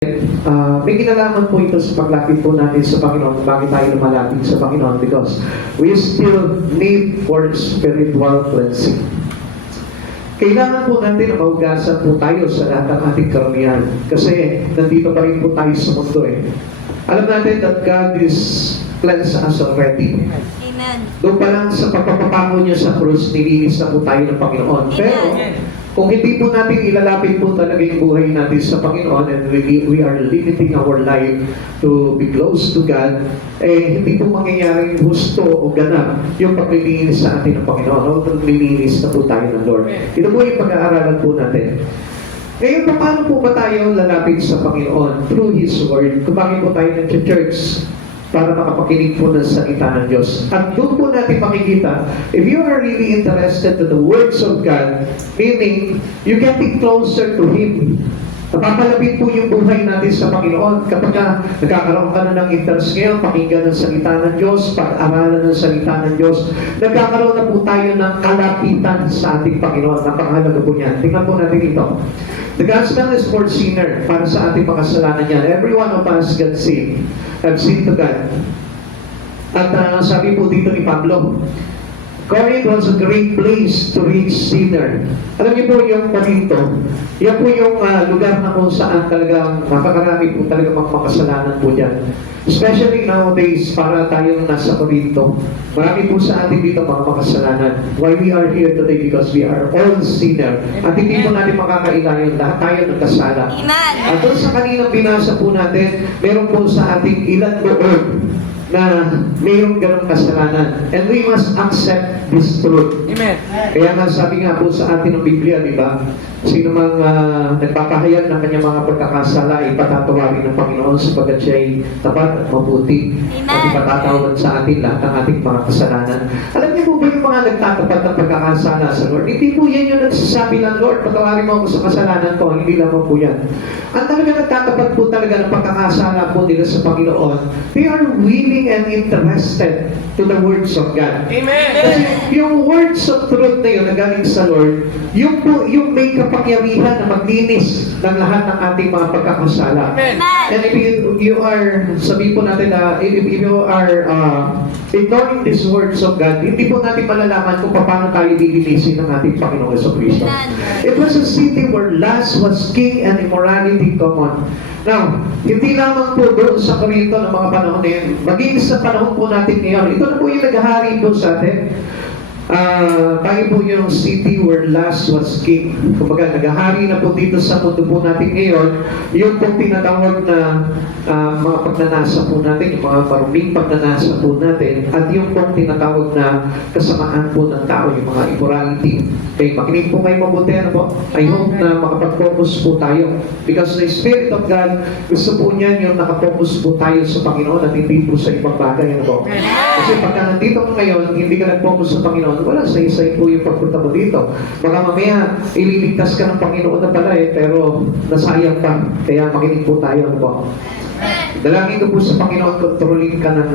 May kinalaman po ito sa paglapit po natin sa Panginoon. Bakit tayo lumalapit sa Panginoon? Because we still need for spiritual cleansing. Kailangan po natin na maugasan po tayo sa lahat ng ating karamihan. Kasi nandito pa rin po tayo sa mundo eh. Alam natin that God is cleansed us already. Amen. Doon pa lang sa pagpapapango niya sa krus, nilinis na po tayo ng Panginoon. Pero, kung hindi po natin ilalapit po talaga yung buhay natin sa Panginoon and we are limiting our life to be close to God, eh hindi po mangyayaring gusto o ganap yung paglilinis sa atin ng Panginoon o paglilinis na po tayo ng Lord. Ito po yung pag-aaralan po natin. Ngayon, paano po ba tayo lalapit sa Panginoon? Through His Word. Kung bakit po tayo nag-church? Para makapakinig po ng salita ng Diyos. At doon po natin makikita, if you are really interested to the words of God, meaning, you getting closer to Him. Napapalapit po yung buhay natin sa Panginoon. Kapag nagkakaroon ka na ng interest ngayon, pakinggan ng salita ng Diyos, pag-aralan ng salita ng Diyos, nagkakaroon na po tayo ng kalapitan sa ating Panginoon. Napakahalaga po niyan. Tingnan po natin ito. The gospel is for sinner, para sa ating makasalanan yan. Every one of us got saved. Have sinned to God. At sabi po dito ni Pablo, Corinth was a great place to reach sinner. Alam niyo po yung Corinto, yan po yung lugar na kung saan talagang makakarami po talaga makasalanan po dyan. Especially nowadays, para tayong nasa Corinto, marami po sa atin dito mga makasalanan. Why we are here today? Because we are all sinner. At hindi po natin makakailayan, lahat tayo nagkasala. At doon sa kaninang binasa po natin, meron po sa ating ilan loob na mayroong ganong kasalanan. And we must accept this truth. Amen. Kaya nga sabi nga po sa atin ng Biblia, di ba? Sino mang nagpapahayag ng kanyang mga pagkakasala ay patatawarin ng Panginoon sapagkat siya ay tapat at mabuti. At ipatatawad sa atin lahat ng ating mga kasalanan. Alam niyo po ba yung mga nagtatapat ng pagkakasala sa Lord? Hindi po yan yung nagsasabi ng Lord, patawarin mo ako sa kasalanan ko. Hindi lamang po yan. Ang talaga nagtatapat po talaga ng pagkakasala po nila sa Panginoon, they are willing and interested to the words of God. Amen. Kasi yung words of truth na yun na galing sa Lord, yung po, yung may kapangyarihan na maglinis ng lahat ng ating mga pagkakasala. Amen. And if you are, sabi po natin na, if you are ignoring these words of God, hindi po natin malalaman kung paano tayo lilinisin ng ating Panginoong Jesucristo. It was a city where lust was king and immorality common. Now, hindi lamang po doon sa Corinto ng mga panahon na yun, maging sa panahon po natin ngayon, ito na po yung naghahari po sa atin. Tayo po yung city where lust was king. Kumbaga, naghahari na po dito sa mundo po natin ngayon, yung pong tinatawag na mga pagnanasa po natin, yung mga maruming pagnanasa po natin, at yung pong tinatawag na kasamaan po ng tao, yung mga immorality. Okay, makinig po kayo mabuti, ano po? I hope na makapag-focus po tayo. Because the Spirit of God, gusto po niyan yung nakafocus po tayo sa Panginoon at hindi po sa ibang bagay, ano po? Kasi pagka nandito ka ngayon, hindi ka nag-focus sa Panginoon, wala, sa-isay po yung pagpunta mo dito. Baka mamaya, ililigtas ka ng Panginoon na pala pero nasayang pa. Kaya makinig po tayo, ano po? Dalangin ko po sa Panginoon, kontrolin ka ng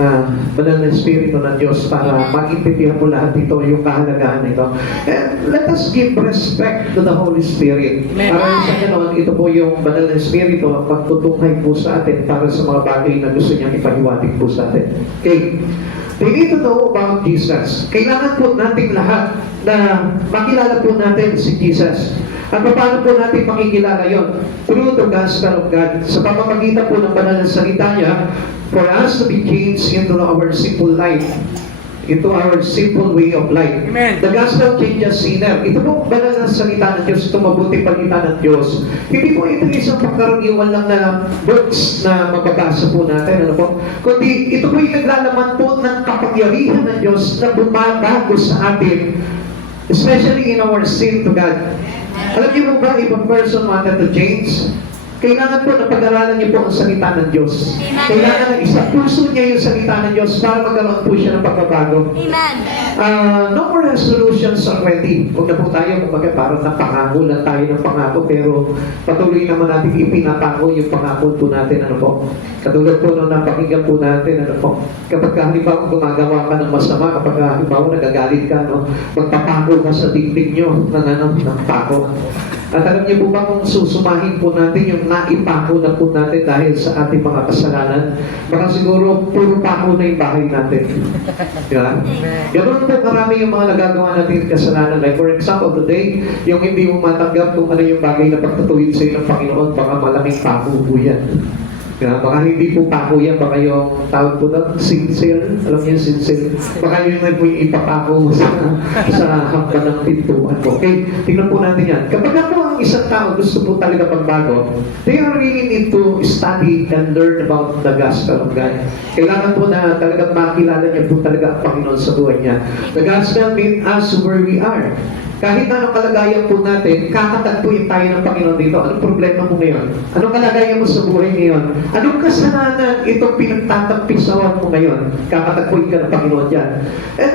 banal na Espiritu ng Diyos para mag-intindihan mo lahat ito, yung kahalagahan nito. And let us give respect to the Holy Spirit. Para sa ganoon, ito po yung banal na Espiritu, pagtutunghay po sa atin para sa mga bagay na gusto niyang ipahiwatig po sa atin. Okay. We need to know about Jesus. Kailangan po nating lahat na makilala po natin si Jesus. At paano po natin makikilala yon? Through the gospel of God. Sa pamamagitan po ng banal na salita niya, for us to be changed into our simple life. Into our simple way of life. Amen. The gospel changes sinner. Ito po banal na salita ng Diyos, ito mabuti palita ng Diyos. Hindi po ito isang pagkaraniwan lang na books na mababasa po natin, ano po? Kundi ito po yung naglalaman po ng kapangyarihan ng Diyos na bumabago sa atin, especially in our sin to God. Alam niyo po ba, if a person wanted to change, kailangan po na pag-aralan niyo po ang salita ng Diyos. Kailangan na isa puso niya yung salita ng Diyos para magkaroon po siya ng pagbabago. No more resolutions already. Huwag na po tayo, kumbaga parang napangako lang tayo ng pangako, pero patuloy naman natin ipinapako yung pangako po natin. Ano po? Katulad po nung napakinggan po natin, ano po? Kapag halimbawa gumagawa ka ng masama, kapag halimbawa nagagalit ka, no? Magpapako ka sa dingding nyo ng pako. At alam niyo po ba kung susumahin po natin yung naipako na po natin dahil sa ating mga kasalanan, baka siguro puro pako na yung bahay natin. Diba? Ganoon po karami yung mga nagagawa natin kasalanan. Like for example, today, yung hindi mo matanggap kung ano yung bagay na pagtatuwid sa iyo ng Panginoon, baka malaming pako po yan. Kaya baka hindi po pako yan, baka yung tawag po doon, sincere, alam niyo sincere, baka yun na po yung ipapako mo sa hanggan ng pintuan mo. Okay, tingnan po natin yan. Kapag po ang isang tao gusto po talaga pagbago, they really need to study and learn about the gospel of God. Kailangan po na talagang makilala niya po talaga ang Panginoon sa buhay niya. The gospel means us where we are. Kahit anong kalagayan po natin, kakatagpuin tayo ng Panginoon dito. Anong problema mo ngayon? Anong kalagayan mo sa buhay ngayon? Anong kasalanan itong pinagtatagpisawan mo ngayon? Kakatagpuin ka ng Panginoon dyan. And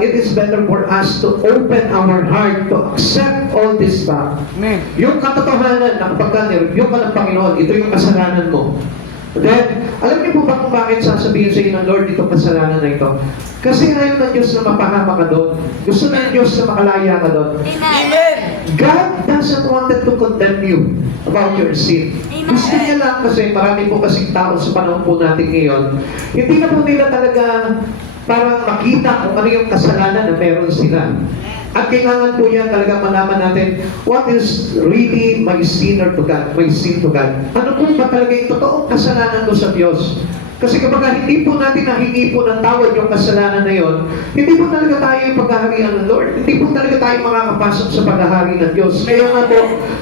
it is better for us to open our heart to accept all this back. Yung katotohanan na kapag nireview ka ng Panginoon, ito yung kasalanan mo. Then, alam niyo po ba kung bakit sasabihin sa inyo ng Lord itong kasalanan na ito? Kasi ayaw ng Diyos na mapahama ka doon. Gusto ng Diyos na makalaya ka doon. Amen. God doesn't want to condemn you about your sin. Amen. Gusto niya lang kasi marami po kasing tao sa panahon po natin ngayon, hindi na po nila talaga parang makita kung ano yung kasalanan na meron sila. At kailangan po yan talaga malaman natin what is really my sinner to God, my sin to God. Ano po ba talaga yung totoong kasalanan ko sa Diyos? Kasi kapag hindi po natin nahingi po ng tawad yung kasalanan na yon, hindi po talaga tayo yung paghaharian ng Lord. Hindi po talaga tayo makakapasok sa paghahari ng Diyos. Kaya nga po,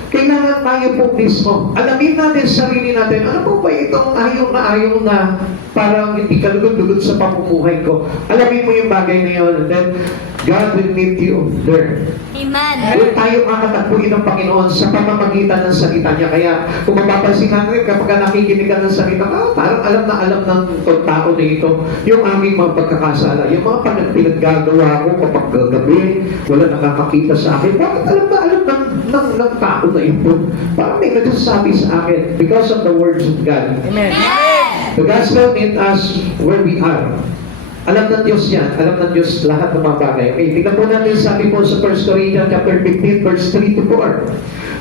kailangan tayo po mismo. Alamin natin sa sarili natin, ano po ba itong ayaw na parang hindi kalugod-lugod sa pamumuhay ko. Alamin mo yung bagay na yun, and then God will meet you there. Amen. Huwag tayo makatagpuin ng Panginoon sa pamamagitan ng salita niya. Kaya kung mapapansin natin, kapag nakikinig ka ng salita, parang alam ng tao na ito yung aming mga pagkakasala. Yung mga pinaggagawa ko kapag gabi, wala nakakakita sa akin. Bakit alam ng tao na ito? Parang may nagsasabi sa akin because of the words of God. Amen. The gospel means us where we are. Alam ng Diyos yan. Alam ng Diyos lahat ng mga bagay. Okay, tingnan po natin sabi po sa 1 Corinthians chapter 15, verse 3 to 4.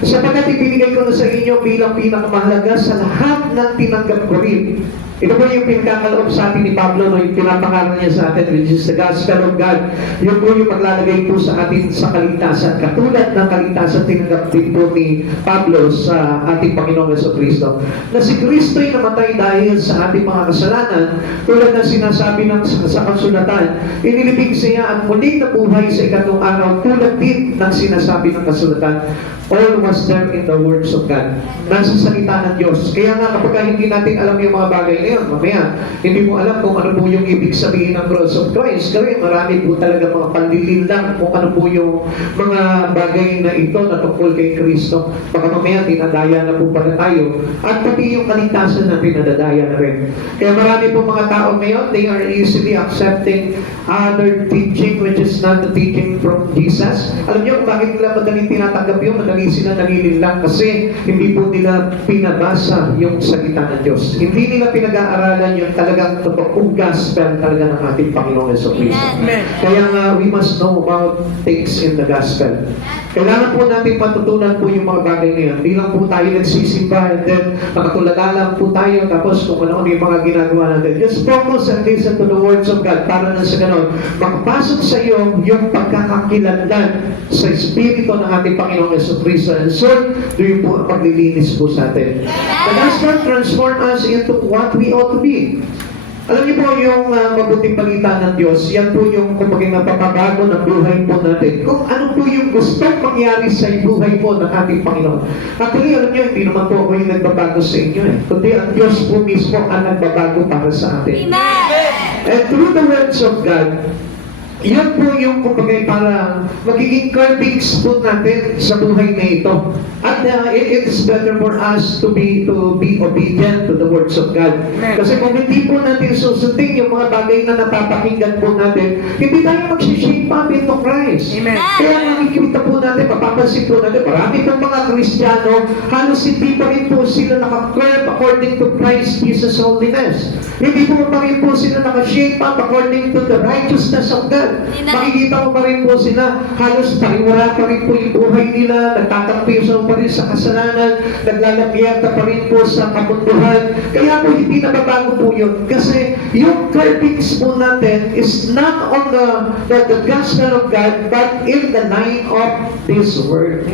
Sapagkat ibinigay ko na sa inyo bilang pinakamahalaga sa lahat ng tinanggap ko rin. Ito po yung pinagkakaloob sa atin ni Pablo, no, yung pinapangaral niya sa atin, which is the gospel of God. Yun po yung maglalagay po sa atin sa kaligtasan. Katulad ng kaligtasan tinanggap din po ni Pablo sa ating Panginoong Jesucristo. Na si Kristo'y namatay dahil sa ating mga kasalanan, tulad ng sinasabi sa kasulatan, inilibing siya at muling nabuhay sa ikatlong araw, tulad din ng sinasabi ng kasulatan. All was there in the words of God. Nasa salita ng Diyos. Kaya nga kapag hindi natin alam yung mga bagay na yun, mamaya, hindi mo alam kung ano po yung ibig sabihin ng cross of Christ. Kasi marami po talaga mga panlilindang kung ano po yung mga bagay na ito na tungkol kay Kristo. Baka mamaya, tinadaya na po pala tayo. At pati yung kaligtasan natin, nadadaya na rin. Kaya marami po mga tao ngayon, they are easily accepting other teaching which is not the teaching from Jesus. Alam niyo kung bakit nila madaling tinatanggap yun? Madali sila nalililang kasi hindi po nila pinabasa yung salita ng Diyos. Hindi nila pinag-aaralan yung talagang totoong gospel talaga ng ating Panginoong Jesucristo. Kaya nga, we must know about things in the gospel. Kailangan po natin matutunan po yung mga bagay na yun. Hindi lang po tayo nagsisimba and then makatulala lang po tayo tapos kung ano yung mga ginagawa natin. Just focus and listen to the words of God para na sa ganon, makapasok sa iyo yung pagkakakilanlan sa Espiritu ng ating Panginoong Jesucristo. And so, doon po ang paglilinis po sa atin. The gospel transform us into what we ought to be. Alam niyo po yung mabuting balita ng Diyos, yan po yung kumbaga napapabago ng buhay po natin. Kung ano po yung gusto mangyari sa buhay po ng ating Panginoon. Actually, alam niyo, hindi naman po ako yung nagbabago sa inyo. Kundi ang Diyos po mismo ang nagbabago para sa atin. Amen. And through the words of God, yan po yung kumbaga para magiging curbings po natin sa buhay na ito. At it is better for us to be obedient to the words of God. Kasi kung hindi po natin susundin yung mga bagay na napapakinggan po natin, hindi tayo mag-shape up into Christ. Amen. Kaya nakikita po natin, mapapansin po natin, marami pong mga Kristiyano, halos hindi pa rin po sila naka-curb according to Christ Jesus' holiness. Hindi po pa rin po sila naka-shape up according to the righteousness of God. Minsan, makikita mo pa rin po sila, halos pariwara pa rin po yung buhay nila, nagtatampiso pa rin sa kasalanan, naglalagyan pa rin po sa kamunduhan. Kaya po hindi nababago po yun. Kasi yung curbings po natin is not on the gospel of God, but in the line of this word.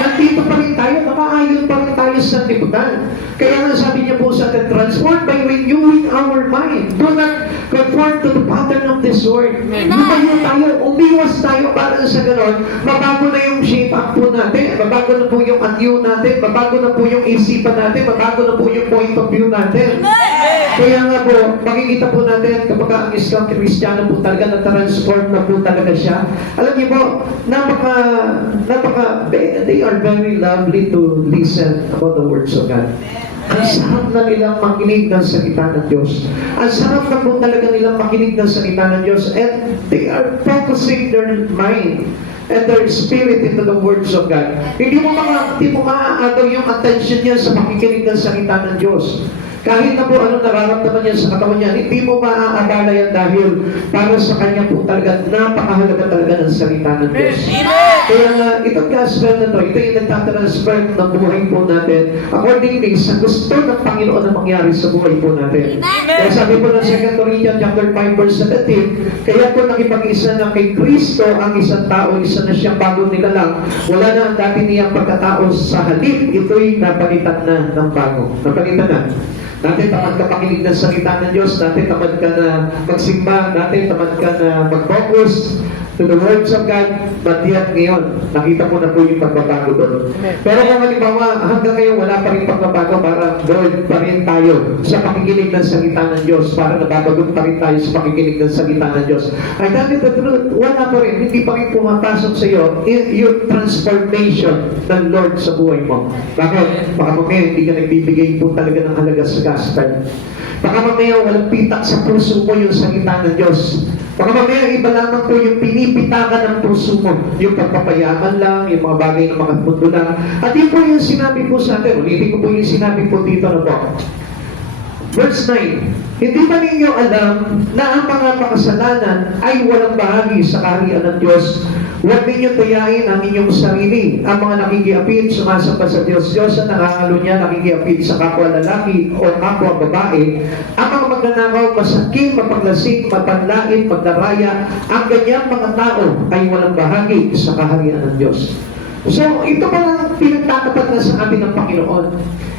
Nandito pa rin tayo, nakaayon pa rin tayo sa liputan. Kaya nga sabi niya po sa atin, transformed by renewing our mind. Do not conform to the pattern of this world. Lumayo tayo, umiwas tayo para sa ganon, mabago na yung shape up po natin, mabago na po yung anyo natin, mabago na po yung isipan natin, mabago na po yung point of view natin. Kaya nga po, makikita po natin kapag ang Islam Kristiyano po talaga na-transform na po talaga siya. Alam niyo po, they are very lovely to listen about the words of God. Ang sarap na nilang makinig ng salita ng Diyos. Ang sarap na po talaga nilang makinig ng salita ng Diyos. And they are focusing their mind and their spirit into the words of God. Hindi mo maaagaw yung attention niya sa makikinig ng salita ng Diyos. Kahit na po ano nararamdaman niya sa katawan niya, hindi mo maaabala yan dahil para sa kanya po talaga napakahalaga talaga ng salita ng Diyos. Kaya nga, itong gospel na to, ito yung nagtatransfer ng buhay po natin accordingly sa gusto ng Panginoon na mangyari sa buhay po natin. Kaya sabi po ng 2 Corinthians chapter 5 verse 17, kaya po nakipag-isa na kay Kristo ang isang tao, isa na siyang bagong nilalang, wala na ang dati niyang pagkatao sa halip, ito'y napalitan na ng bago. Napalitan na. Dati tamad ka pakinig ng salita ng Diyos, dati tamad ka na magsimba, dati tamad ka na mag-focus to the words of God, but yet ngayon, nakita mo na po yung pagbabago doon. Pero kung halimbawa, hanggang ngayon wala pa rin pagbabago, para doon pa rin tayo sa pakikinig ng salita ng Diyos, para nababagot pa rin tayo sa pakikinig ng salita ng Diyos. Ay dahil the truth, wala pa rin, hindi pa rin pumapasok sa iyo yung transformation ng Lord sa buhay mo. Bakit? Baka mamaya hindi ka nagbibigay po talaga ng halaga sa gospel. Baka mamaya walang pitak sa puso mo yung salita ng Diyos. Baka mamaya iba lamang po yung pinipitakan ng puso mo. Yung pagpapayaman lang, yung mga bagay ng mga mundo lang. At yun po yung sinabi po sa atin. Ulitin ko po yung sinabi po dito na po. Verse 9, hindi ba ninyo alam na ang mga makasalanan ay walang bahagi sa kaharian ng Diyos? Huwag ninyo tayain ang inyong sarili. Ang mga nakikiapid, sumasamba sa Diyos ang nakakalo niya, nakikiapid sa kapwa lalaki o kapwa babae. Ang mga magnanakaw, masakim, mapaglasing, mapanlait, magdaraya, ang ganyang mga tao ay walang bahagi sa kaharian ng Diyos. So, ito palang pinagtatapat na sa atin ng Panginoon.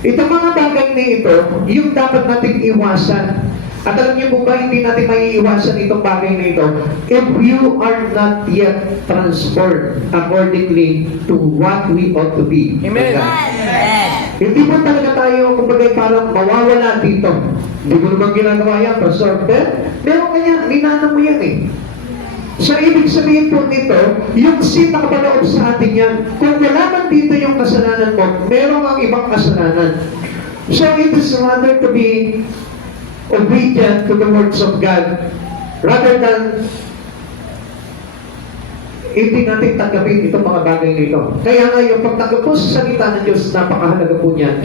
Ito mga bagay na ito, yung dapat nating iwasan. At alam niyo po ba, hindi natin maiiwasan itong bagay na ito if you are not yet transformed accordingly to what we ought to be. Amen. Hindi po talaga tayo, kumbaga parang mawawala dito. Hindi mo naman ginagawa yan, Pastor. Pero kanya, ninanam mo yan eh. So, ibig sabihin po nito, yung sin na kapaloob sa atin yan, kung wala man dito yung kasalanan mo, meron ang ibang kasalanan. So, it is rather to be obedient to the words of God rather than hindi natin tanggapin itong mga bagay nito. Kaya nga yung pagtanggap po sa salita ng Diyos, napakahalaga po niyan.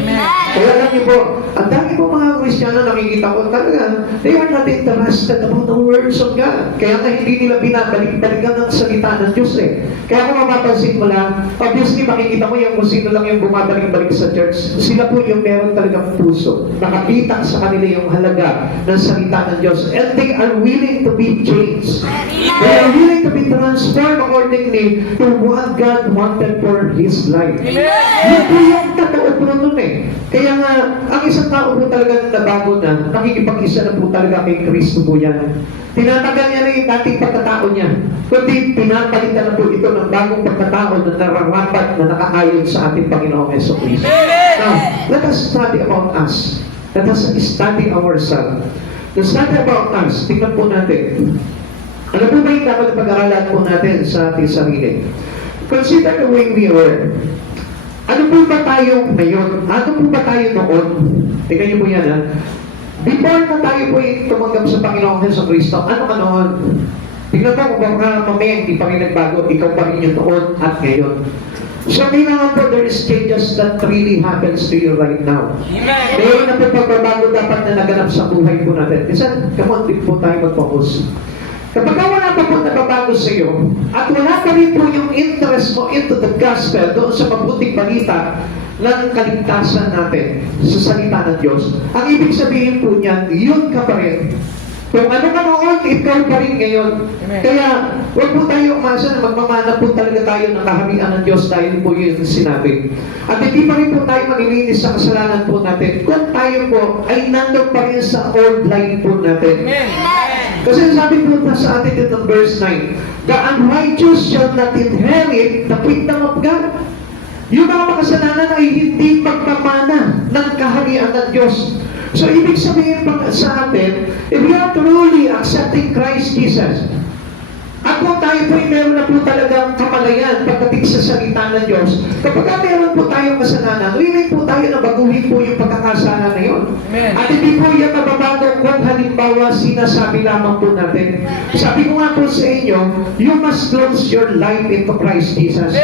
Kaya alam niyo po, ang dami po mga Kristiyano nakikita ko talaga, they are not interested about the words of God. Kaya nga hindi nila binabalik-balikan ng salita ng Diyos eh. Kaya kung mapapansin mo lang, obviously makikita mo yung kung sino lang yung bumabalik-balik sa church, sila po yung meron talagang puso. Nakapitak sa kanila yung halaga ng salita ng Diyos. And they are willing to be changed. They are willing to be transformed accordingly to what God wanted for His life. Yun po yung totoo po nun eh. Kaya nga, ang isang tao po talaga nabago na, nakikipag-isa na po talaga kay Kristo po yan. Tinatagal niya na yung dating pagkatao niya. Kundi pinapalitan na po ito ng bagong pagkatao na nararapat na nakaayon sa ating Panginoong Jesucristo. Now, let us study about us. Let us study ourselves. To study about us, tingnan po natin. Ano po ba yung dapat pag-aralan po natin sa ating sarili? Consider the way we were. Ano po ba tayo ngayon? Ano po ba tayo noon? Tingnan niyo po yan ha. Before na tayo po tumanggap sa Panginoong Jesucristo, ano ka noon? Tingnan po kung baka mamaya hindi pa rin nagbago, ikaw pa rin yung noon at ngayon. So, kailangan po there is changes that really happens to you right now. Ngayon na po pagbabago dapat na naganap sa buhay po natin. Kasi, come on, din po tayo mag-focus. Kapag wala pa po nababago sa iyo, at wala pa rin po yung interest mo into the gospel, doon sa mabuting balita ng kaligtasan natin sa salita ng Diyos, ang ibig sabihin po niyan, yun ka pa rin. Kung ano ka noon, ikaw pa rin ngayon. Amen. Kaya, huwag po tayo umasa na magmamana po talaga tayo ng kaharian ng Diyos dahil po yun sinabi. At hindi pa rin po tayo malilinis sa kasalanan po natin kung tayo po ay nandun pa rin sa old life po natin. Kasi sabi po na sa atin dito ng verse 9, the unrighteous shall not inherit the kingdom of God. Yung mga makasalanan ay hindi magmamana ng kaharian ng Diyos. So, ibig sabihin pa sa atin, if we are truly accepting Christ Jesus, at kung tayo po ay meron na po talagang kamalayan pagdating sa salita ng Diyos, kapag meron po tayong kasalanan, willing po tayo na baguhin po yung pagkakasala na yun. Amen. At hindi po yan mababago kung halimbawa sinasabi lamang po natin. Sabi ko nga po sa inyo, you must close your life into Christ Jesus.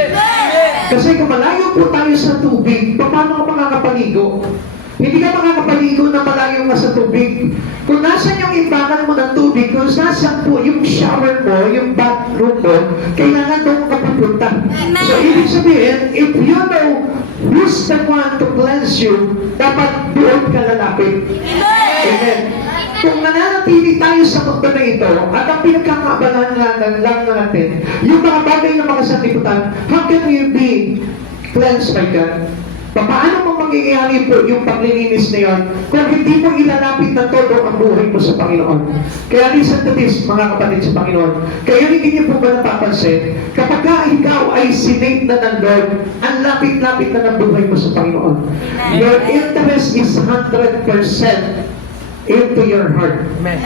Kasi kung malayo po tayo sa tubig, paano ka makakapaligo? Hindi ka makakapaligo na malayo ka sa tubig. Kung nasan yung imbakan mo ng tubig, kung nasan po yung shower mo, yung bathroom mo, kailangan doon ka pupunta. So, ibig sabihin, if you know who's the one to cleanse you, dapat doon ka lalapit. Amen. Kung nananatili tayo sa mundo na ito, at ang pinagkakabalan lang natin, yung mga bagay na mga sanlibutan, how can we be cleansed by God? Paano mo mangyayari po yung paglilinis na yun kung hindi mo ilalapit ng todo ang buhay mo sa Panginoon? Kaya listen to this, mga kapatid sa Panginoon. Kaya hindi niyo po ba napapansin, kapag ikaw ay sinave na ng Lord, ang lapit-lapit na ng buhay mo sa Panginoon. Your interest is 100% into your heart. Amen.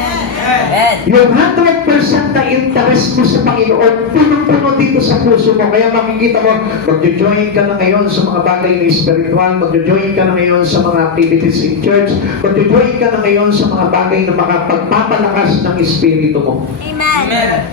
Yung 100% na interest mo sa Panginoon, punong-puno dito sa puso mo. Kaya makikita mo, magjo-join ka na ngayon sa mga bagay na spiritual, magjo-join ka na ngayon sa mga activities in church, magjo-join ka na ngayon sa mga bagay na makapagpapalakas ng espiritu mo. Amen.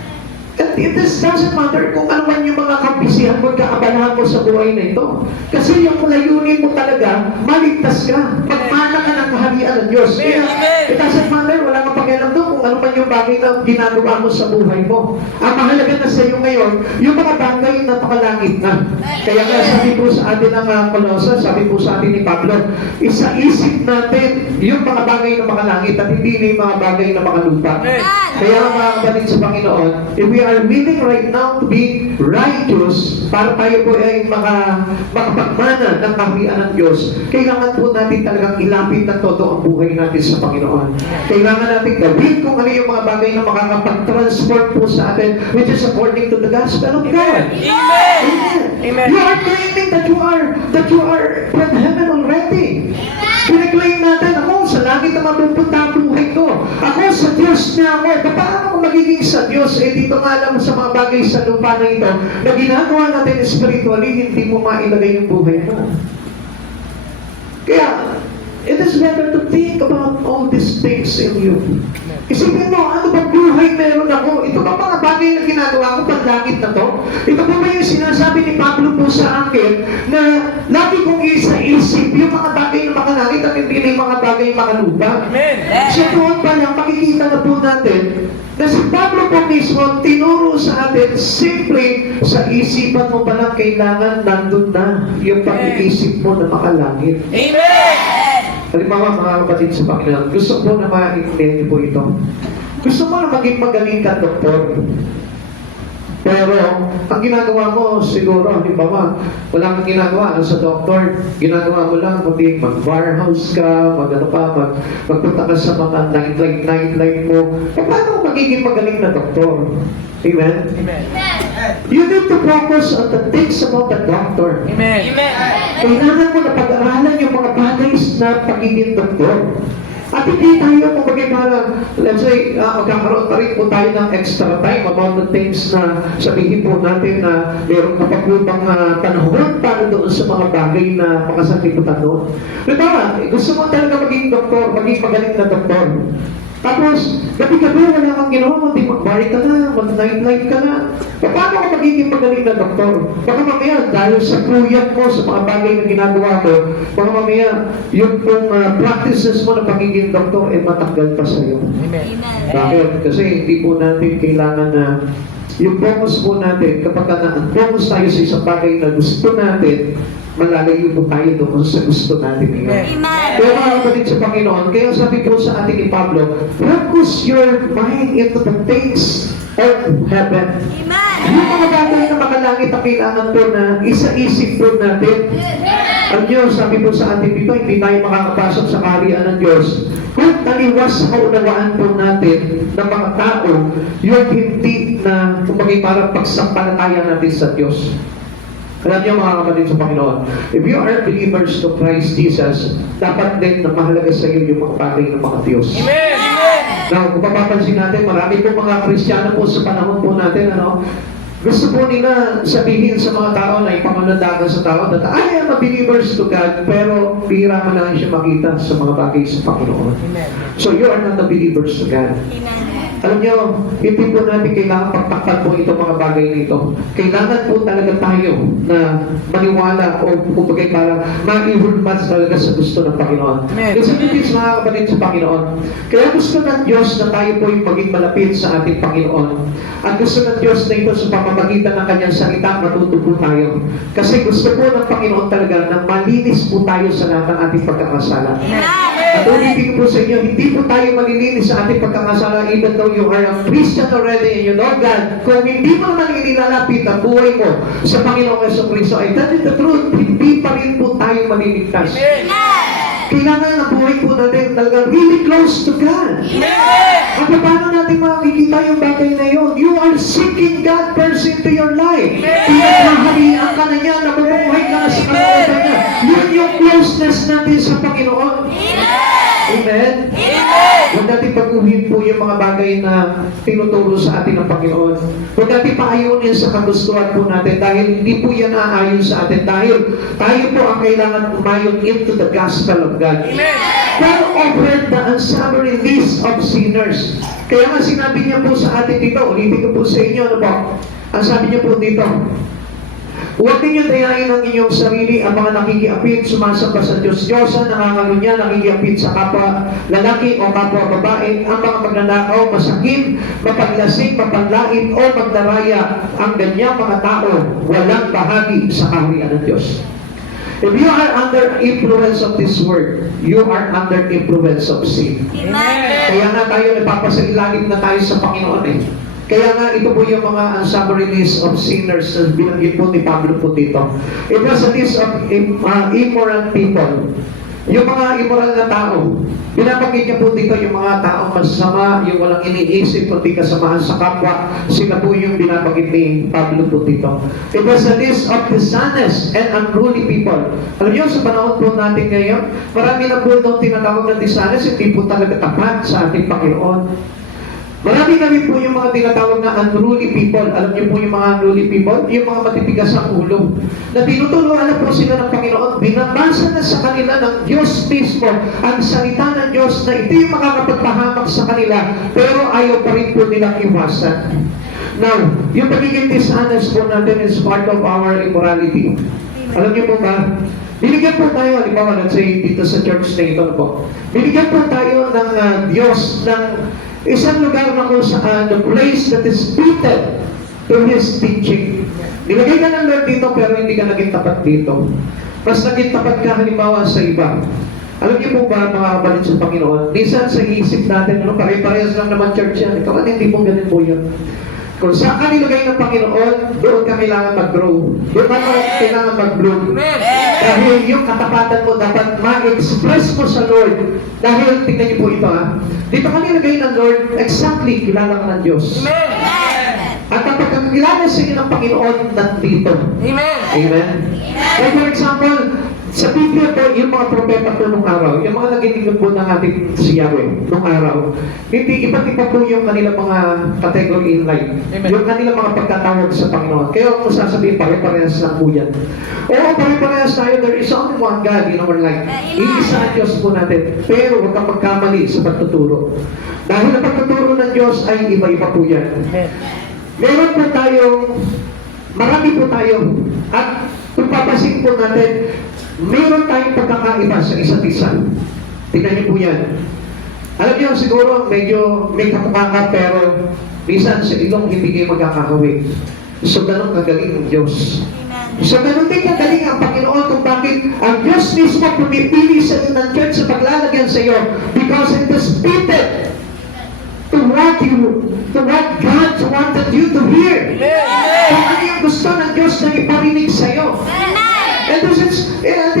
And it doesn't matter kung ano man yung mga kabisihan mo, kaabalahan mo sa buhay na ito. Kasi yung layunin mo talaga, maligtas ka. Magmana ka ng kaharian ng Diyos. Kaya, it doesn't matter, wala kang pakialam doon kung ano man yung bagay na ginagawa mo sa buhay mo. Ang mahalaga na sa iyo ngayon, yung mga bagay na pakalangit na. Kaya nga sabi po sa atin ng Kolosas, sabi po sa atin ni Pablo, isa-isip natin yung mga bagay na makalangit at hindi na yung mga bagay na makalupa. Kaya mga kapatid sa Panginoon, if we are willing right now to be righteous, para tayo po ay makapagmana ng kaharian ng Diyos, kailangan po natin talagang ilapit ng todo ang buhay natin sa Panginoon. Kailangan natin gawin kung ano yung mga bagay na makakapag-transport po sa atin, which is according to the gospel of God. Amen. Amen. You are claiming that you are from heaven already. Pinag-claim natin, ako sa langit na mapupunta ang buhay ko. Ako sa Diyos na ako. Paano ako magiging sa Diyos? Eh dito nga lang sa mga bagay sa lupa na ito, na ginagawa natin spiritually, hindi mo mailagay yung buhay mo. Kaya, it is better to think about all these things in you. Isipin mo, ano ba buhay meron ako? Ito ba mga bagay na ginagawa ko panlangit na to? Ito ba yung sinasabi ni Pablo po sa akin na lagi kong isa-isip yung mga bagay na makalangit at hindi na yung mga bagay na makalupa? Amen. So doon pa lang, makikita na po natin na si Pablo po mismo tinuro sa atin, simple sa isipan mo pa lang kailangan nandun na yung pag-iisip mo na makalangit. Amen. Halimbawa mga kapatid sa Panginoon, gusto ko na maintindihan niyo po ito. Gusto mo na maging magaling ka, doktor. Pero, ang ginagawa mo, siguro, halimbawa, wala kang ginagawa sa doktor. Ginagawa mo lang, kundi mag-warehouse ka, magpunta ka sa mga nightlife mo. Paano magiging magaling na doktor? Amen? Amen. You need to focus on the things about the doctor. Amen. Kailangan mo na pag-aralan yung mga bagay na pagiging doktor. At hindi tayo parang, let's say, magkakaroon pa rin po tayo ng extra time about the things na sabihin po natin na meron kapagulbang panahon para doon sa mga bagay na makasakiputan doon. Diba, gusto mo talaga maging doktor, maging magaling na doktor. Tapos, gabi-gabi wala kang ginawa, hindi mag-bar ka na, mag-nightlife ka na. Paano ka magiging magaling na doktor? Baka mamaya, dahil sa kuyat mo, sa mga bagay na ginagawa mo, baka mamaya, yung practices mo na pagiging doktor, matanggal pa sa'yo. Amen. Bakit? Kasi hindi po natin kailangan na yung focus po natin, kapag na-focus tayo sa isang bagay na gusto natin, malalayo po tayo doon sa gusto natin ngayon. Kaya mga kapatid sa Panginoon, kaya sabi po sa ating ni Pablo, focus your mind into the things of heaven. Yung mga bagay na makalangit ang kailangan po na isa-isip po natin. Alam nyo, sabi po sa ating dito, hindi tayo makakapasok sa kaharian ng Diyos. Kung taliwas sa kaunawaan po natin ng mga tao, yung hindi na kumagay parang pagsampalataya natin sa Diyos. Alam niyo mga kapatid sa Panginoon, if you are believers to Christ Jesus, dapat din na mahalaga sa iyo yung mga bagay ng mga Diyos. Amen. Now, kung mapapansin natin, marami po mga Kristiyano po sa panahon po natin, gusto po nila sabihin sa mga tao na ipangalandagan sa tao that I am a believers to God, pero bihira man lang siya makita sa mga bagay sa Panginoon. Amen. So you are not a believers to God. Alam niyo, hindi po natin kailangan pagtakpan po itong mga bagay nito. Kailangan po talaga tayo na maniwala o kumbaga para maihulmat talaga sa gusto ng Panginoon. Amen. Kasi hindi mga kapatid sa Panginoon. Kaya gusto ng Diyos na tayo po yung maging malapit sa ating Panginoon. At gusto ng Diyos na ito sa pamamagitan ng kanyang salita, matuto po tayo. Kasi gusto po ng Panginoon talaga na malinis po tayo sa lahat ng ating pagkakasala. At ulitin ko po sa inyo, hindi po tayo malilinis sa ating pagkakasala even though you are a Christian already and you know God. Kung hindi mo naman inilalapit ang buhay mo sa Panginoong Jesucristo, ay tell you the truth, hindi pa rin po tayo maliligtas. Kailangan ang buhay po natin talaga really close to God. At paano natin makikita yung bagay na yun? You are seeking God first into your life. Pinaghahalian ka na niya, nabubuhay ka na sa kalooban niya. Yun yung closeness natin sa Panginoon. Amen? Huwag natin pag-uhin po yung mga bagay na tinuturo sa atin ng Panginoon. Huwag natin paayunin sa kagustuhan po natin dahil hindi po yan aayon sa atin. Dahil tayo po ang kailangan umayon into the gospel of God. God offered the unsavory list of sinners. Kaya nga sinabi niya po sa atin dito, ulitin ko po sa inyo, ano po? Ang sabi niya po dito, huwag ninyo dayain ang inyong sarili ang mga nakikiapit, sumasamba sa Diyos-Diyosan, nangangalunya, nakikiapit sa kapwa lalaki o kapwa babae, ang mga magnanakaw, masakim, mapaglasing, mapanlait o magdaraya, ang ganyang mga tao, walang bahagi sa kaharian ng Diyos. If you are under influence of this word, you are under influence of sin. Kaya nga tayo nagpapasailalim na tayo sa Panginoon eh. Kaya nga ito po yung mga unsavory list of sinners na binanggit po ni Pablo po dito. It was a list of immoral people. Yung mga immoral na tao. Binabanggit niya po dito yung mga taong masama, yung walang iniisip, kundi kasamaan sa kapwa. Sila po yung binabanggit ni Pablo po dito. It was a list of dishonest and unruly people. Alam niyo, sa panahon po natin ngayon, marami na po itong tinatawag na dishonest, hindi po talaga tapat sa ating Panginoon. Marami kami po yung mga tinatawag na unruly people. Alam niyo po yung mga unruly people? Yung mga matitigas ang ulo. Na tinuturuan na po sila ng Panginoon. Binabasa na sa kanila ng Diyos mismo ang salita ng Diyos na ito yung makakapagpahamak sa kanila. Pero ayaw pa rin po nilang iwasan. Now, yung pagiging dishonest po natin is part of our immorality. Alam niyo po ba? Binigyan po tayo, halimbawa, let's say, dito sa church na ito po. Binigyan po tayo ng Diyos ng isang lugar na kung saan the place that is fitted to His teaching. Nilagay ka ng Lord dito pero hindi ka naging tapat dito. Mas naging tapat ka halimbawa sa iba. Alam niyo po ba mga kapatid sa Panginoon, minsan sa isip natin, pare-parehas lang naman church yan. Ikaw, hindi po ganun po yun. Kung saan ka nilagay ng Panginoon, doon ka kailangan mag-grow. Doon ka kailangan mag-bloom. Dahil yung katapatan mo dapat ma-express mo sa Lord. Dahil, tingnan niyo po ito dito ka nilagay ng Lord, exactly, kilala ka ng Diyos. At kapag kakilala sa inyo ng Panginoon, nandito. Amen. Amen? Like for example, Sa Biblia po, yung mga propeta po nung araw, yung mga naginigod po ng ating si Yahweh nung araw, hindi iba't iba po yung kanilang mga category in life. Amen. Yung kanilang mga pagkatawag sa Panginoon. Kaya kung sasabihin, pare-parehas lang po yan. Oo, pare-parehas tayo. There is only one God in our life. Iisa ang Diyos po natin. Pero huwag kang magkamali sa pagtuturo. Dahil ang pagtuturo ng Diyos ay iba-iba po yan. Meron po tayong, marami po tayo, at kung papasin po natin, meron tayong pagkakaiba sa isa't isa. Tingnan niyo po yan. Alam niyo, siguro medyo may kamukha ka, pero minsan sa ilong hindi kayo magkakahawig. So, ganun kagaling ang Diyos. So, ganun din kagaling ang Panginoon kung bakit ang Diyos mismo pumipili sa iyo ng church sa paglalagyan sa iyo because it is fitted to what God wanted you to hear. Kung ano yung gusto ng Diyos na iparinig sa iyo. And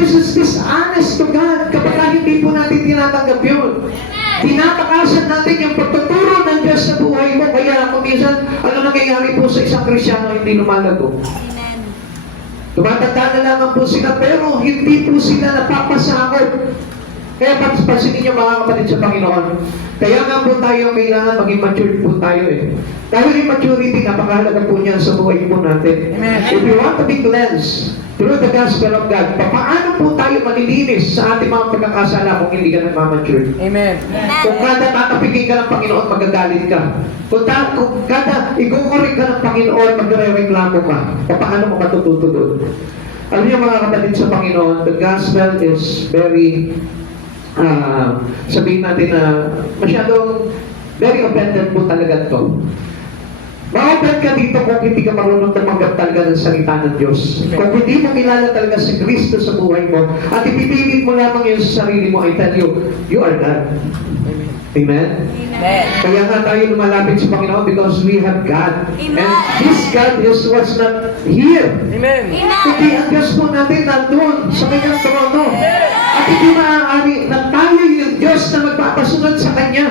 this is dishonest to God kapag hindi po natin tinatanggap yun. Tinatakasan natin yung pagtuturo ng Diyos sa buhay mo. Kaya kung minsan, ano nangyayari po sa isang Kristyano hindi lumalago? Tumatanda na lamang po sila pero hindi po sila napapasakot. Kaya pansinin niyo mga kapatid sa Panginoon. Kaya nga po tayo kailangan maging mature po tayo eh. Dahil yung maturity, napakahalaga po niyan sa buhay po natin. Amen. If we want to be cleansed through the gospel of God, paano po tayo malilinis sa ating mga pagkakasala kung hindi ka nagmamature? Amen. Kung kada tatapigin ka ng Panginoon, magagalit ka. Kung kada ikukurik ka ng Panginoon, magre-reklamo ka. Paano mo matututo doon? Alam niyo mga kapatid sa Panginoon, the gospel is very sabihin natin na masyadong very offended po talaga ito. Ma-open ka dito kung hindi ka marunong tumanggap talaga ng salita ng Diyos. Kung hindi mo kilala talaga si Kristo sa buhay mo at ipipilit mo lamang yun sa sarili mo, I tell you, you are God. Amen? Kaya nga tayo lumalapit sa Panginoon because we have God. And this God was not here. Amen. Kundi ang Diyos po natin nandun sa kanyang trono. At hindi maaari na tayo yung Diyos na magpapasunod sa Kanya.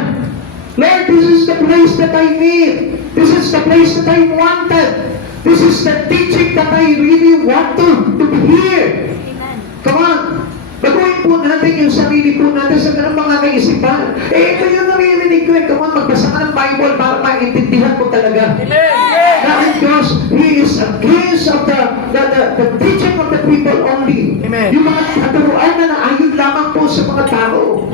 Lord, this is the place that I need. This is the place that I wanted. This is the teaching that I really want to hear. Come on. Baguhin po natin yung sarili po natin sa ganang mga kaisipan. Ito yung naririnig ko eh. Come on, magbasa ka ng Bible para maintindihan mo talaga. Dahil Diyos, He is against of the teaching of the people only. Amen. Yung mga katuruan na naayon lamang po sa mga tao.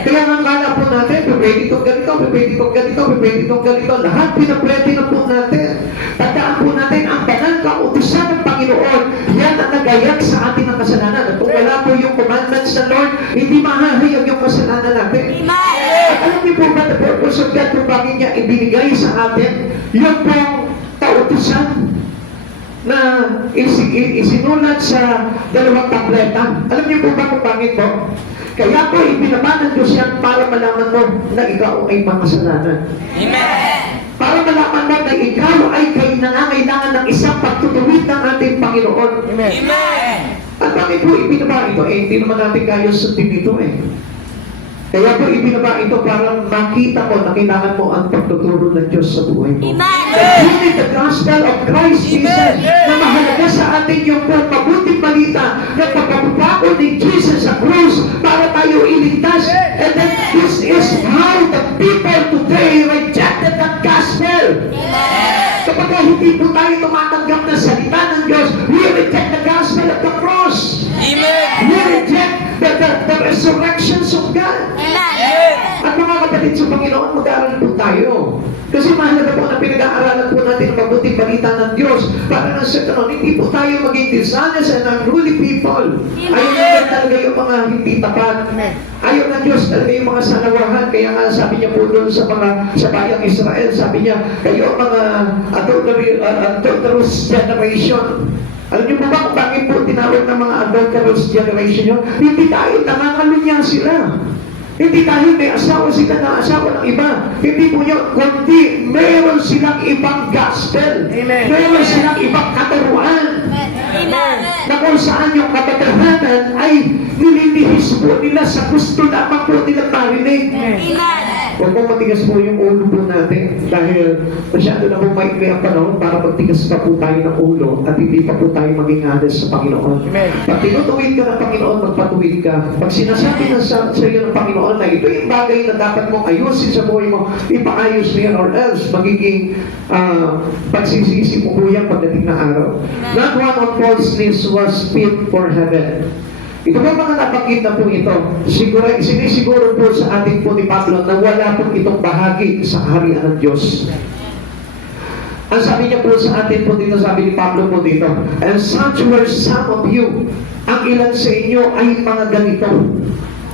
Kaya nga kala po natin, pwede itong ganito, pwede itong ganito, pwede itong ganito. Lahat pinapwede na po natin. Tandaan po natin, ang banal kautusan ng Panginoon, yan ang nagayag sa atin ng kasalanan. At kung wala po yung commandments ng Lord, hindi mahahayag yung kasalanan natin. At alam niyo po ba, the purpose of God kung bakit niya ibinigay sa atin, yung pong kautusan na isinulat sa 2 tableta. Alam niyo po ba kung bakit po? Kaya po, ibinaba ng Diyos yan para malaman mo na ikaw ay makasalanan. Amen. Para malaman mo na ikaw ay nangangailangan ng isang pagtutuwid ng ating Panginoon. Amen. At bakit po ibinaba ito? Hindi naman natin kayo sundin ito eh. Kaya po ibinaba ito para makita mo na kailangan mo ang pagtuturo ng Diyos sa buhay mo. That the gospel of Christ Jesus na mahalaga sa atin yung mabuting balita na pagkababa ni Jesus sa krus para tayo iligtas. And then this is how the people today rejected the gospel. Kapag hindi po tayo tumatanggap ng salita ng Diyos, we reject the gospel of the cross. We reject the resurrections of God. At mga kapatid sa Panginoon, mag-aaral po tayo. Kasi mahalaga po na pinag-aaralan po natin ang mabuting balita ng Diyos para na sa kanon, hindi po tayo maging dishonest and unruly people. Ayaw na talaga yung mga hindi tapat. Ayaw ng Diyos talaga yung mga sanawahan. Kaya nga sabi niya po doon sa bayang Israel, sabi niya, kayo mga adulterous generation. Alam niyo po ba kung bakit po tinawag ng mga adulterous generation yun? Hindi tayo nangangalunya sila. Hindi dahil may asawa sila na asawa ng iba. Hindi po yun, kundi meron silang ibang gospel. Amen. Meron silang ibang katuruan. Na kung saan yung kabatahanan ay nililihis po nila sa gusto lamang po nilang marinig. Huwag pong matigas po yung ulo po natin dahil masyado na po maikli ang panahon para magtigas pa po tayo ng ulo at hindi pa po tayo maging honest sa Panginoon. Amen. Pag tinutuwid ka ng Panginoon, magpatuwid ka. Pag sinasabi na sa iyo ng Panginoon na ito yung bagay na dapat mong ayusin sa buhay mo, ipaayos mo yan or else magiging pagsisisi mo po yan pagdating na araw. Not one of Paul's knees was fit for heaven. Ito ba mga nabanggit na po ito? Sinisiguro po sa ating po ni Pablo na wala po itong bahagi sa kaharian ng Diyos. Ang sabi niya po sa atin po dito, sabi ni Pablo po dito, and such were some of you. Ang ilan sa inyo ay mga ganito.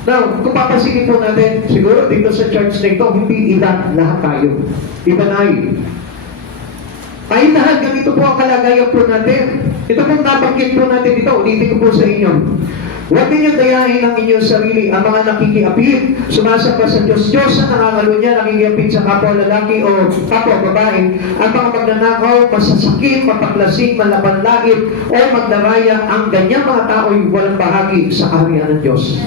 Now, kung papasinin po natin, siguro dito sa church na ito, hindi ilan, lahat tayo. Ibanay. Ay lahat, ganito po ang kalagayan po natin. Ito pong nabanggit po natin dito, ulitin ko po sa inyo. Huwag ninyong dayahin ang inyong sarili, ang mga nakikiapit, sumasamba sa Diyos. Diyos ang nangangalo niya, nakikiapit sa kapwa lalaki o kapwa babae. Ang mga magnanakaw, masasakit, mapaklasing, malabanlait, o magdaraya, ang ganyang mga tao ay walang bahagi sa kaharian ng Diyos.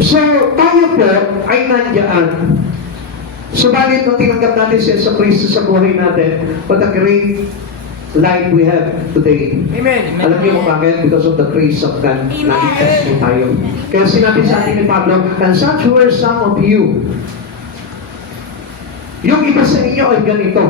So, tayo po ay nandiyan. Subalit, nung tinanggap natin si Yesu Cristo sa buhay natin, what a great life we have today. Amen. Alam niyo kung bakit? Because of the grace of God. Naligtas po tayo. Kaya sinabi sa atin ni Pablo, and such were some of you. Yung iba sa inyo ay ganito.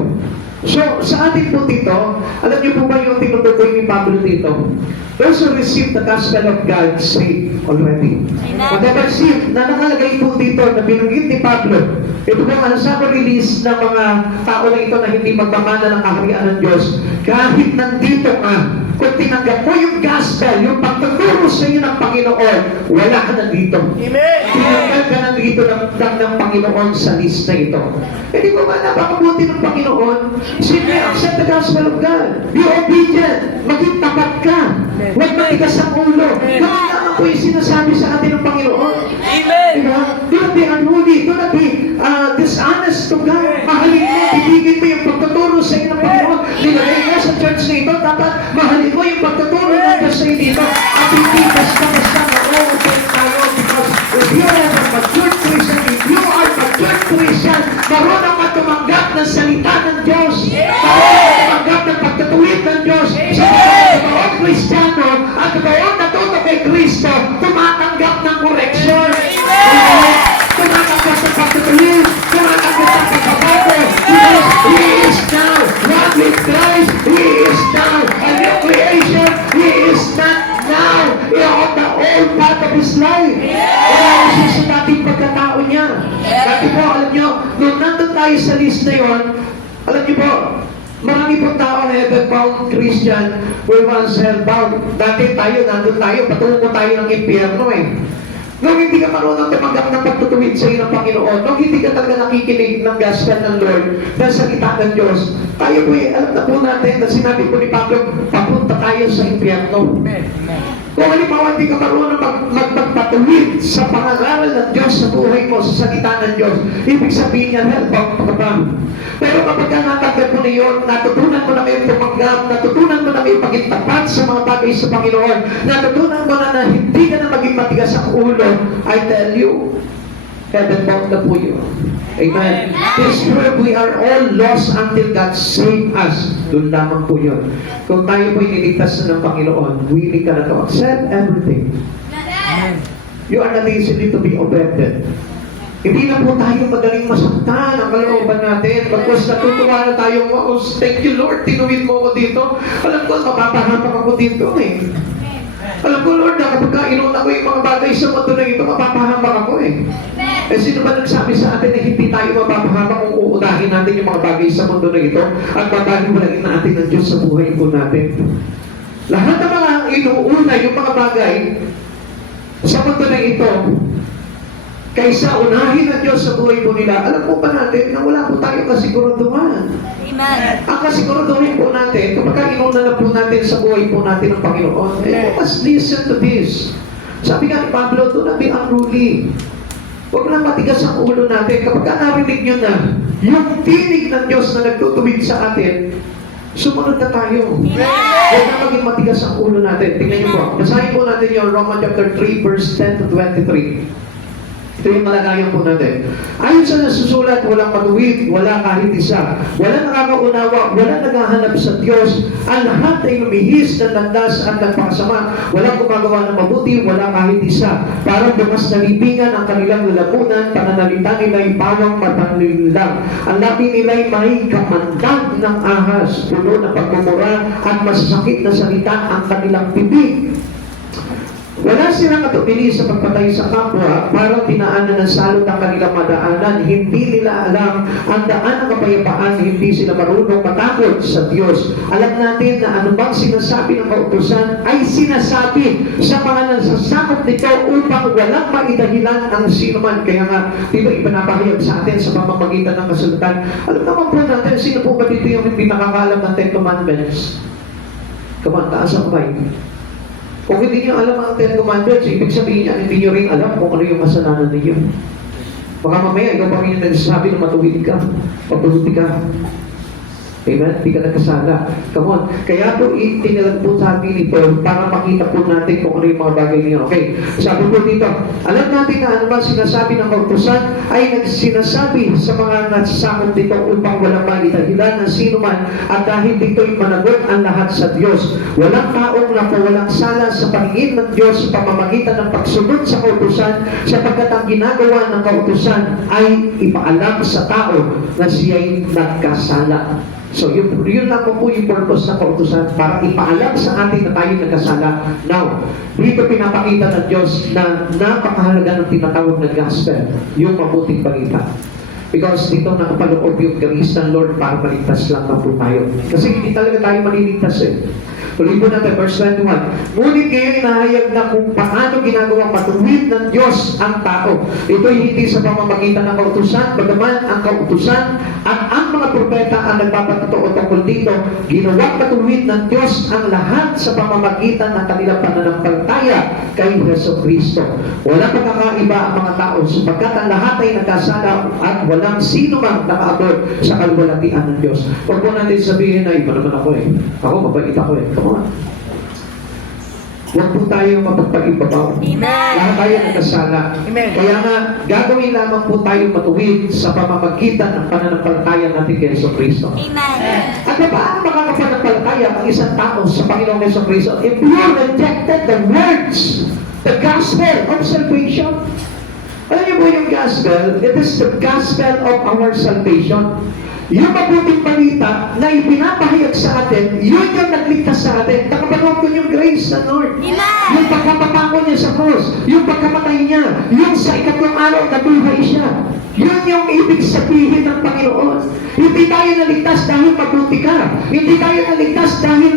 So, sa atin po dito, alam niyo po ba yung tinutukoy ni Pablo dito? Those who received the gospel of God saved already. Whatever sin na nakalagay po dito na binanggit ni Pablo, ito po ang sa release ng mga tao na ito na hindi magmamana ng kaharian ng Diyos. Kahit nandito ka, kung tinanggap mo yung gospel, yung pagtuturo sa iyo ng Panginoon, wala ka na dito. Amen. Tinanggap ka na dito ng Panginoon sa list na ito. Eh di ba napakabuti ng Panginoon? Simply accept the gospel of God. Be obedient. Maging tapat ka. Huwag matigas ang ulo. Ganun naman po yung sinasabi sa atin ng Panginoon. Amen. Diba? Do not be unholy. Do not be dishonest to God. Mahalin mo, bibigin mo yung pagtuturo sa iyo ng Panginoon. Nilagay mo sa church na ito, dapat mahalin mo yung pagtuturo ng Diyos sa iyo dito. At hindi basta-basta ma-open tayo because if you are a matured Christian, if you are matured Christian, marunong ka tumanggap ng salita ng Diyos. Marunong ka tumanggap ng pagtatuwid ng Diyos. Sa mga Kristiyano at mga natuto kay Kristo, tumatanggap ng koreksyon. Tumatanggap ng pagtatuwid. Tumatanggap ng pagbabago. Because He is now one with Christ. He is now a new creation. He is not now on the old path of His life. Wala siya sa dating pagkatao niya. Dati po, alam niyo, nung nandun tayo sa list na yun, alam niyo po, marami pong tao na heaven-bound Christian were once hell-bound. Dati tayo, nandun tayo, patungo tayo ng impyerno eh. Nung hindi ka marunong tumanggap ng pagtutuwid sa iyo ng Panginoon, nung hindi ka talaga nakikinig ng gospel ng Lord, ng salita ng Diyos, tayo po eh, alam na po natin na sinabi po ni Pablo, papunta tayo sa impyerno. Kung halimbawa hindi ka marunong magpatuwid sa pangaral ng Diyos sa buhay mo, sa salita ng Diyos, ibig sabihin niya, hell-bound ka ba? Pero kapag ka natanggap mo na yun, natutunan mo na kayong tumanggap, natutunan mo na kayong maging tapat sa mga bagay sa Panginoon, natutunan mo na hindi ka na maging matigas ang ulo, I tell you, heaven-bound na po yun. Amen. This world, we are all lost until God save us. Doon lamang po yun. Kung tayo po iniligtas na ng Panginoon, willing ka na to accept everything. You are not easily to be offended. Hindi na po tayo madaling masaktan ang kalooban natin. Pagkos natutuwa na tayo, oh, thank you Lord, tinuwid mo ako dito. Alam ko, mapapahamak ako dito eh. Alam ko Lord, na kapag inuna ko yung mga bagay sa mundo na ito, mapapahamak ako eh. Eh sino ba nagsabi sa atin na hindi tayo mapapahamak kung uunahin natin yung mga bagay sa mundo na ito at mabaliwalain natin ng Diyos sa buhay po natin? Lahat ng mga inuuna yung mga bagay sa mundo na ito, kaysa unahin ng Diyos sa buhay po nila, alam po ba natin na wala po tayong kasiguraduhan. Amen. Ang kasiguraduhin po natin, kapag inuna na po natin sa buhay po natin ng Panginoon, eh, must listen to this. Sabi nga ni Pablo, do not be unruly. Huwag na matigas ang ulo natin. Kapag narinig nyo na, yung tinig ng Diyos na nagtutuwid sa atin, sumunod na tayo. Huwag na maging matigas ang ulo natin. Tingnan nyo po. Basahin po natin yung Romans chapter 3, verse 10 to 23. Ito yung malagayan po natin. Ayon sa nasusulat, walang matuwid, wala kahit isa. Walang nakakaunawa, walang naghahanap sa Diyos. Ang lahat ay lumihis ng landas at nagpakasama. Walang gumagawa ng mabuti, wala kahit isa. Parang bukas na libingan ang kanilang lalamunan, pananalita nila'y pawang matangling lang. Ang labi nila'y may kamandag ng ahas, puno ng pagmumura at masasakit na salita ang kanilang bibig. Wala silang katubili sa pagpatay sa kapwa, parang dinaanan ng salot ang kanilang madaanan. Hindi nila alam ang daan ng kapayapaan, hindi sila marunong matakot sa Diyos. Alam natin na anumang sinasabi ng kautusan ay sinasabi sa mga nasasakop nito upang walang maidahilan ang sinuman. Kaya nga, di ba ipinapahayag sa atin sa pamamagitan ng kasulatan? Alam naman po natin, sino po ba dito yung hindi nakakaalam ng Ten Commandments? Come on, taas ang kamay. Kung hindi niyo alam ang Ten Commandments, ibig sabihin niya, hindi niyo rin alam kung ano yung kasalanan ninyo. Baka mamaya, ikaw pa rin yung nagsasabi na matuwid ka, pabuti ka. Amen? Hindi ka nagkasala. Come on. Kaya po, itinalag po sa atin ito para makita po natin kung ano yung mga bagay niyo. Okay. Sabi po dito, alam natin na ano ba sinasabi ng kautusan ay nagsinasabi sa mga nasasakot dito upang walang maidahilan ng sino man at dahil dito'y managot ang lahat sa Diyos. Walang taong napawalang sala sa paningin ng Diyos sa pamamagitan ng pagsunod sa kautusan sapagkat ang ginagawa ng kautusan ay ipaalam sa tao na siya'y nagkasala. So, yun lang po yung purpose ng kautusan para ipaalam sa atin na tayo nagkasala. Now, dito pinapakita ng Diyos na napakahalaga ng tinatawag na gospel, yung mabuting balita. Because dito nakapaloob yung grace ng Lord para maligtas lang na po tayo. Kasi hindi talaga tayo maliligtas eh. Tuloy po natin, verse 21. Ngunit ngayon nahayag na kung paano ginagawang matuwid ng Diyos ang tao. Ito'y hindi sa pamamagitan ng kautusan, bagaman ang kautusan at ang mga propeta ang nagpapatotoo tungkol dito, ginawang matuwid ng Diyos ang lahat sa pamamagitan ng kanilang pananampalataya kay Jesucristo. Walang pagkakaiba ang mga tao sapagkat ang lahat ay nagkasala at walang sino mang nakaabot sa kaluwalhatian ng Diyos. Huwag po natin sabihin na iba naman ako eh. Ako, mabait ako eh. Come on. Huwag po tayo mapagpag-ibabaw. Lahat tayo nagkasala. Amen. Kaya nga, gagawin lamang po tayo matuwid sa pamamagitan ng pananampalataya natin kay Jesucristo. At paano makakapanampalataya ang isang tao sa Panginoong Jesucristo? If you rejected the words, the gospel of salvation. Alam niyo po yung gospel, it is the gospel of our salvation. Yung mabuting balita na ipinapahayag sa atin, yun yung nagligtas sa atin. Nakapanood ko yung grace ng Lord. Yung pagkapatako niya sa cross, yung pagkamatay niya, yung sa ikatlong araw na buhay siya. Yun yung ibig sabihin ng Panginoon. Hindi tayo naligtas dahil mabuti ka. Hindi tayo naligtas dahil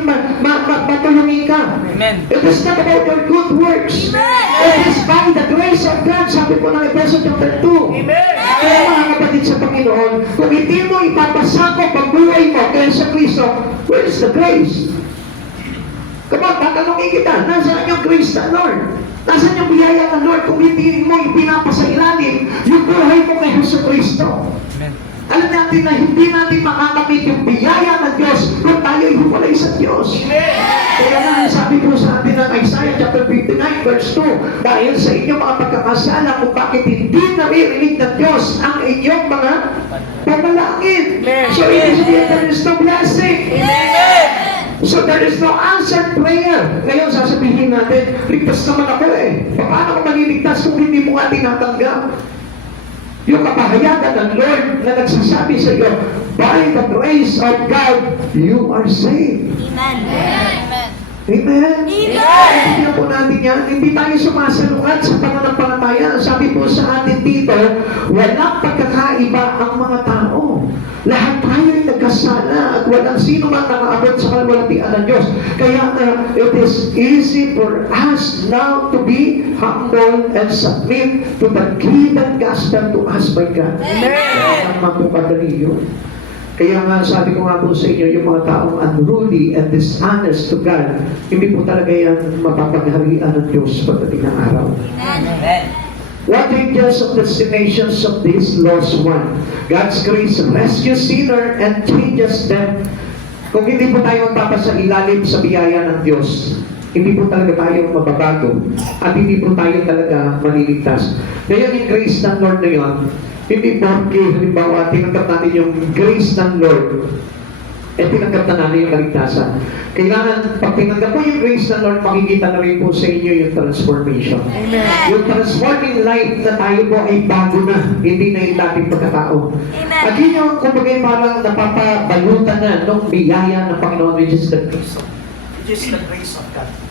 matulungin ka. Amen. It is not about your good works. It is by the grace of God. Sabi po ng Ephesians chapter 2. Amen. Kaya mga kapatid sa Panginoon, kung hindi mo ipapasakop ang buhay mo kaya sa Kristo, where is the grace? Come on, tatanungin kita, nasaan yung grace ng Lord? Nasaan yung biyaya ng Lord kung hindi mo ipinapasailalim yung buhay mo kay Jesu Kristo? Alam natin na hindi natin makakamit yung biyaya ng Diyos kung tayo hiwalay sa Diyos. Kaya nga, sabi po sa atin ng Isaiah chapter 59 verse 2, dahil sa inyong mga pagkakasala kung bakit hindi naririnig ng Diyos ang inyong mga panalangin. So, it is there is no blessing. So, there is no answered prayer. Ngayon, sasabihin natin, ligtas naman ako eh. Paano ko maliligtas kung hindi mo nga tinatanggap? Yung kapahayagan ng Lord na nagsasabi sa iyo, by the grace of God, you are saved. Amen. Amen? Amen. Hindi po natin yan. Hindi tayo sumasalungat sa pananampalataya. Sabi po sa atin dito, walang pagkakaiba ang mga tao. Lahat tayo ay nagkasala at walang sino man nakaabot sa kaluwalhatian ng Diyos. Kaya it is easy for us now to be humble and submit to the given gospel to us by God. Kaya magpapadali yun. Kaya nga sabi ko nga po sa inyo, yung mga taong unruly and dishonest to God, hindi po talaga yan mapapagharian ng Diyos pagdating ng araw. What angels of destinations of this lost one? God's grace rescues sinner and changes them. Kung hindi po tayo magpapasailalim sa biyaya ng Diyos, hindi po talaga tayo mababago at hindi po tayo talaga maliligtas. Ngayon, yung grace ng Lord na yun, hindi porque, halimbawa, tinanggap natin yung grace ng Lord, tinanggap na natin yung kaligtasan. Kailangan, pag tinanggap mo yung grace ng Lord, makikita na rin po sa inyo yung transformation. Amen. Yung transforming life na tayo po ay bago na, hindi na yung dating pagkatao. Amen. At yun yung, kumbaga, parang napapabalutan na ng biyaya ng Panginoon, which is the Which is the grace of God.